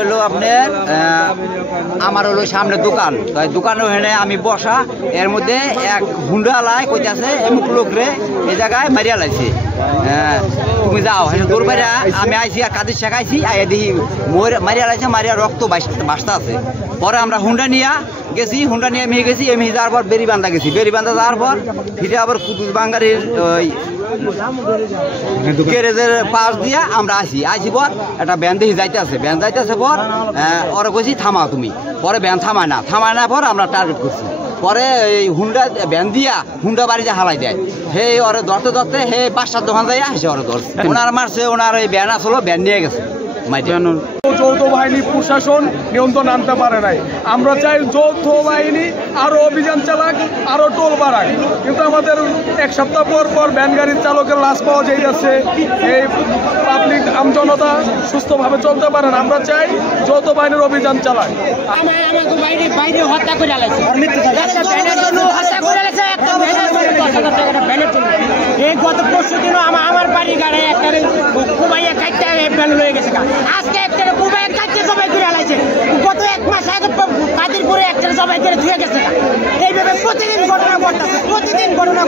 হলো আপনার আমার হলো সামনে দোকান, দোকান ওখানে আমি বসা, এর মধ্যে এক হুন্ডা লাই কইতাছে এমুক লোক রে এই জায়গায় মারিয়া লাইছে, তুমি যাও হ্যাঁ দৌড় মারিয়া। আমি আইসি আর কাদের শেখাইছি আইয়া দেখি মারিয়া লাইছে, মারিয়া রক্ত বাসতে আছে। পরে আমরা হুন্ডা নিয়ে গেছি, হুন্ডা নিয়ে আমি গেছি, এমনি যাওয়ার পর বেরিবান্ধা গেছি, বেরিবান্ধা যাওয়ার পর ফিরে আবার কুদুস বাঙ্গারির ওই গ্যারেজের পাশ দিয়া আমরা আসি পর একটা ব্যান দেখি যাইতেছে, ব্যান যাইতেছে পর ওরা কইছি থামা তুমি, পরে ব্যান থামায় না পর আমরা টার্গেট করছি। পরে এই হুন্ডা ব্যান দিয়া হুন্ডা বাড়িতে হালাই দেয়, হে ওরে ধরতে হে 5-7 দোকান যাইয়া আসে ওরা ধরছে, ওনার মারছে, ওনার ওই ব্যান আসলো, ব্যান নিয়ে গেছে। যৌথ বাহিনী প্রশাসন নিয়ন্ত্রণ আনতে পারে নাই। আমরা চাই যৌথ বাহিনী আরো অভিযান চালাক, আরো টোল বাড়াক, কিন্তু আমাদের এক সপ্তাহ পর ভ্যান গাড়ির চালকের লাশ পাওয়া যাচ্ছে। এই পাবলিক আমজনতা সুস্থভাবে চলতে পারে না। আমরা চাই যৌথ বাহিনীর অভিযান চালাক। এই গত পরশু দিনও আমার বাড়ির গাড়ি একটা কুবাইয়া কাটতে লয়ে গেছে, আজকে একটা কুবাইয়া কাটতে সবাই ঘুরে আলাইছে। গত 1 মাস আগে কাদিরপুরে একটা সবাই ঘুরে ধুয়ে গেছে। এইভাবে প্রতিদিন ঘটনা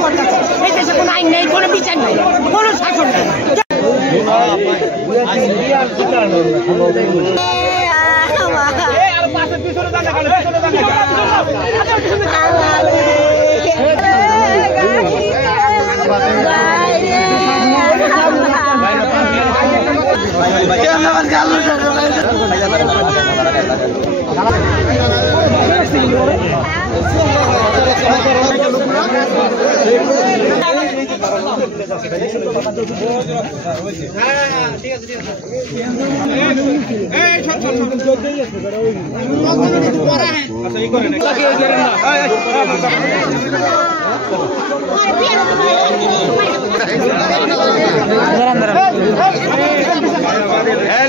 ঘটতেছে। এই দেশে কোনো আইন নেই, কোনো বিচার নেই, কোনো শাসন নেই।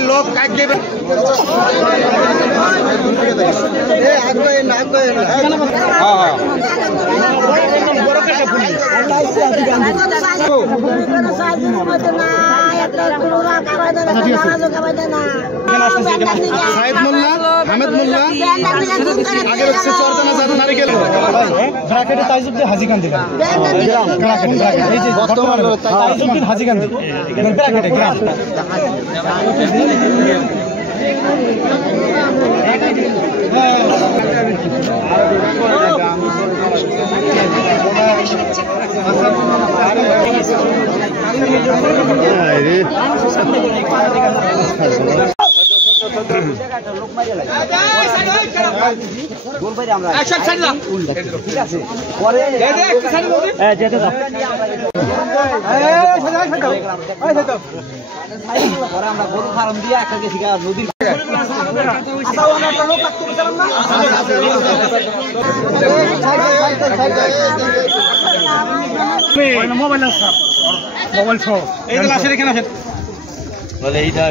लोग काट देवे সাইদ মোল্লা আহমেদ মোল্লা আগে হচ্ছে চরচনা জাত নারিকেল ব্র্যাকেটে তাইজুদ্দিন হাজীকান্দি এই যে বর্তমানে তাইজুদ্দিন হাজীকান্দি ব্র্যাকেটে গ্রাম আমরা গরু ফার্ম দিয়ে একটা গেছি নদীর মোবাইল সহ এইগুলো আসে এখানে আসেন বলে এইটা